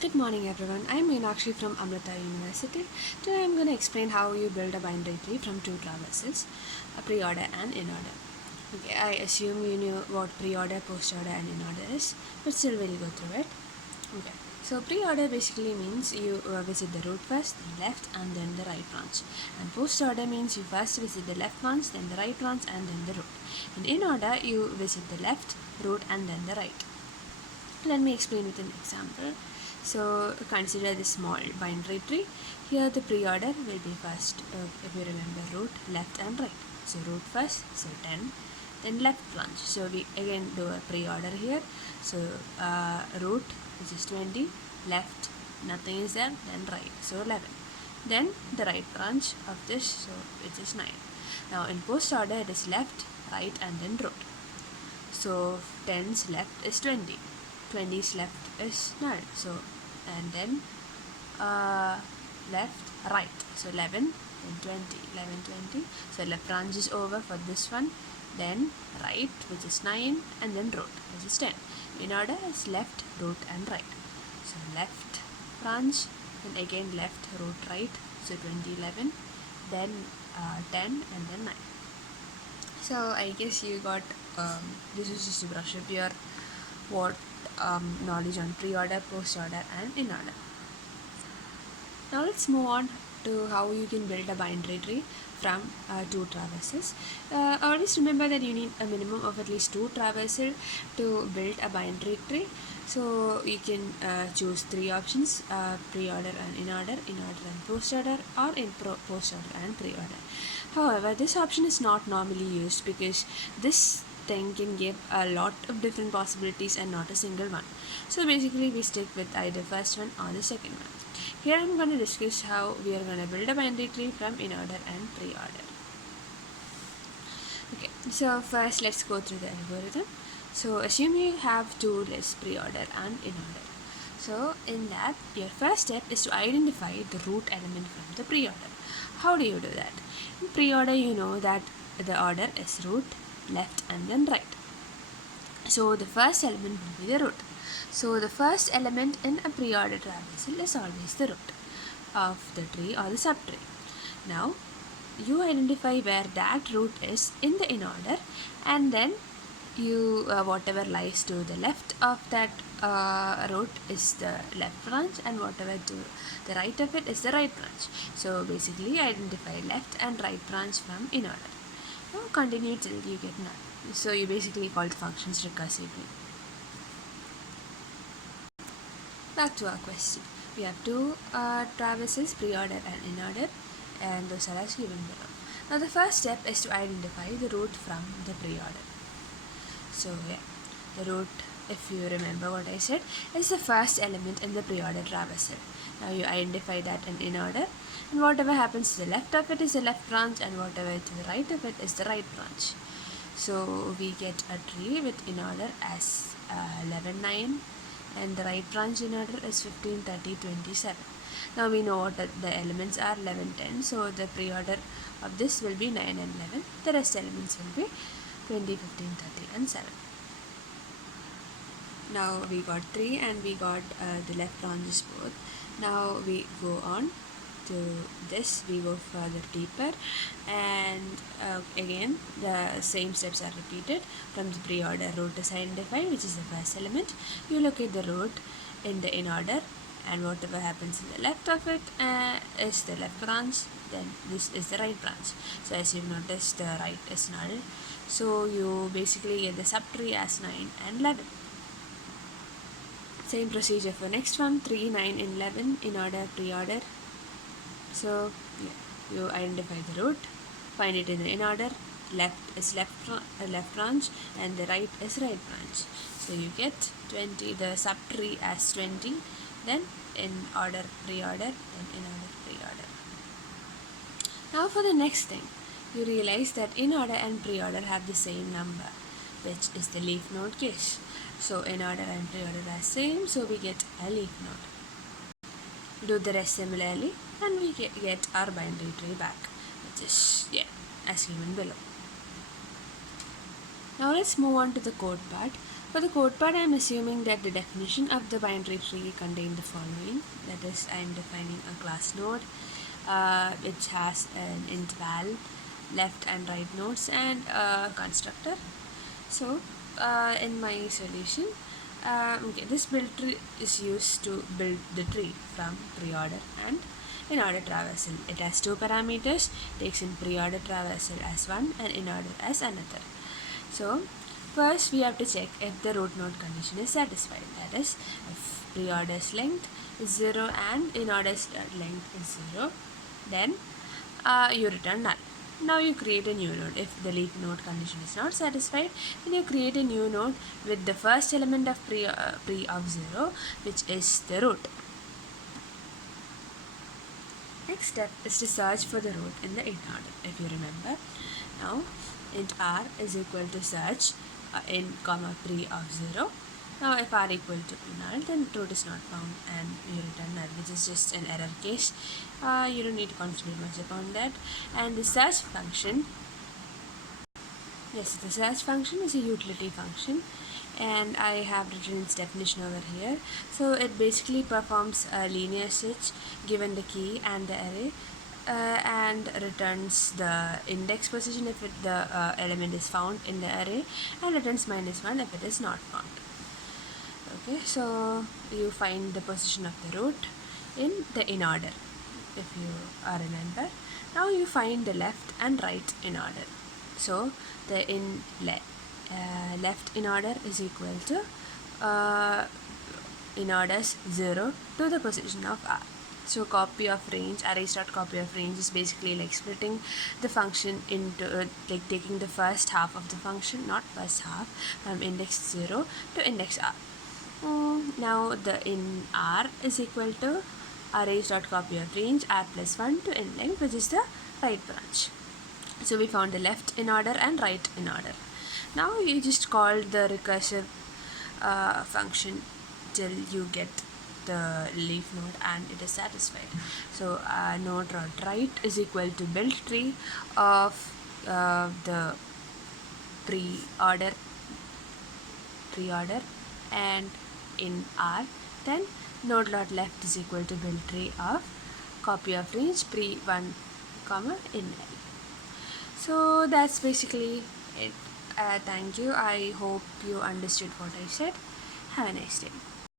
Good morning everyone, I'm Meenakshi from Amrita University. Today I'm going to explain how you build a binary tree from two traversals, a pre-order and in-order. Okay, I assume you knew what pre-order, post-order and in-order is, but still we'll go through it. Okay, so pre-order basically means you visit the root first, then left and then the right branch. And post-order means you first visit the left branch, then the right branch and then the root. And in-order you visit the left, root and then the right. Let me explain with an example. So consider this small binary tree. Here the pre-order will be first, if you remember, root, left and right. So root first, so 10, then left branch. So we again do a pre-order here. So root, which is 20, left, nothing is there, then right, so 11. Then the right branch of this, so which is 9. Now in post order it is left, right and then root. So 10's left is 20, 20's left is null. So and then left, right. So 11, then 20, 11, 20. So left branch is over for this one. Then right, which is 9, and then root, which is 10. In order is left, root, and right. So left branch, then again left, root, right. So 20, 11, then 10, and then 9. So I guess you got this is just to brush up your knowledge on pre-order, post-order, and in-order. Now let's move on to how you can build a binary tree from two traversals. Always remember that you need a minimum of at least two traversal to build a binary tree. So you can choose three options: pre-order and in-order and post-order, or post-order and pre-order. However, this option is not normally used because this thing can give a lot of different possibilities and not a single one. So basically we stick with either first one or the second one. Here I am going to discuss how we are going to build a binary tree from in-order and pre-order. Okay, so first let's go through the algorithm. So assume you have two lists, pre-order and in-order. So in that, your first step is to identify the root element from the pre-order. How do you do that? In pre-order, you know that the order is root, left and then right. So the first element will be the root. So the first element in a pre-order traversal is always the root of the tree or the subtree. Now you identify where that root is in the in-order, and then you whatever lies to the left of that root is the left branch, and whatever to the right of it is the right branch. So basically identify left and right branch from in-order. Now continue till you get null. So you basically call the functions recursively. Back to our question. We have two traversals, pre-order and in-order, and those are as given below. Now the first step is to identify the root from the pre-order. So yeah, the root, if you remember what I said, is the first element in the pre-order traversal. Now you identify that in order, and whatever happens to the left of it is the left branch, and whatever to the right of it is the right branch. So we get a tree with in order as 11, 9, and the right branch in order is 15, 30, 27. Now we know what the elements are, 11, 10. So the pre-order of this will be 9 and 11. The rest elements will be 20, 15, 30 and 7. Now we got 3 and we got the left branches both. Now we go on to this, we go further deeper, and again the same steps are repeated. From the pre-order, root is identified, which is the first element. You locate the root in the in-order, and whatever happens in the left of it is the left branch, then this is the right branch. So as you've noticed, the right is null, so you basically get the subtree as 9 and 11. Same procedure for next one, 3, 9 and 11, in-order, pre-order. So yeah, you identify the root, find it in the in-order, left is left branch and the right is right branch. So you get 20, the subtree as 20, then in order, pre-order, then in order, pre-order. Now for the next thing, you realize that in order and pre-order have the same number, which is the leaf node case. So in order and pre-order are same, so we get a leaf node. Do the rest similarly, and we get our binary tree back, which is as given below. Now let's move on to the code part. For the code part, I am assuming that the definition of the binary tree contain the following. That is, I am defining a class node which has an int val, left and right nodes, and a constructor. So, in my solution, this build tree is used to build the tree from pre-order and in-order traversal. It has two parameters, takes in pre-order traversal as one and in-order as another. So, first we have to check if the root node condition is satisfied. That is, if pre-order's length is 0 and in-order's length is 0, then you return null. Now you create a new node. If the leaf node condition is not satisfied, then you create a new node with the first element of pre of 0, which is the root. Next step is to search for the root in the int order. If you remember, now int r is equal to search in comma pre of 0. Now if r equal to null, then root is not found and you return null, which is just an error case. You don't need to concentrate much upon that. And the search function, yes, the search function is a utility function, and I have written its definition over here. So it basically performs a linear search given the key and the array, and returns the index position if the element is found in the array, and returns -1 if it is not found. Okay, so you find the position of the root in the in order, if you remember. Now you find the left and right in order. So the left in order is equal to in orders 0 to the position of r. So copy of range, arrays.copy of range is basically like splitting the function into like taking the first half of the function, not first half, from index 0 to index r. Now the in r is equal to arrays.copy of range r plus 1 to in length, which is the right branch. So we found the left in order and right in order. Now you just call the recursive function till you get the leaf node and it is satisfied. So node dot right is equal to build tree of the pre-order and in R, then node dot left is equal to build tree of copy of range pre 1 comma in L. So that's basically it. Thank you. I hope you understood what I said. Have a nice day.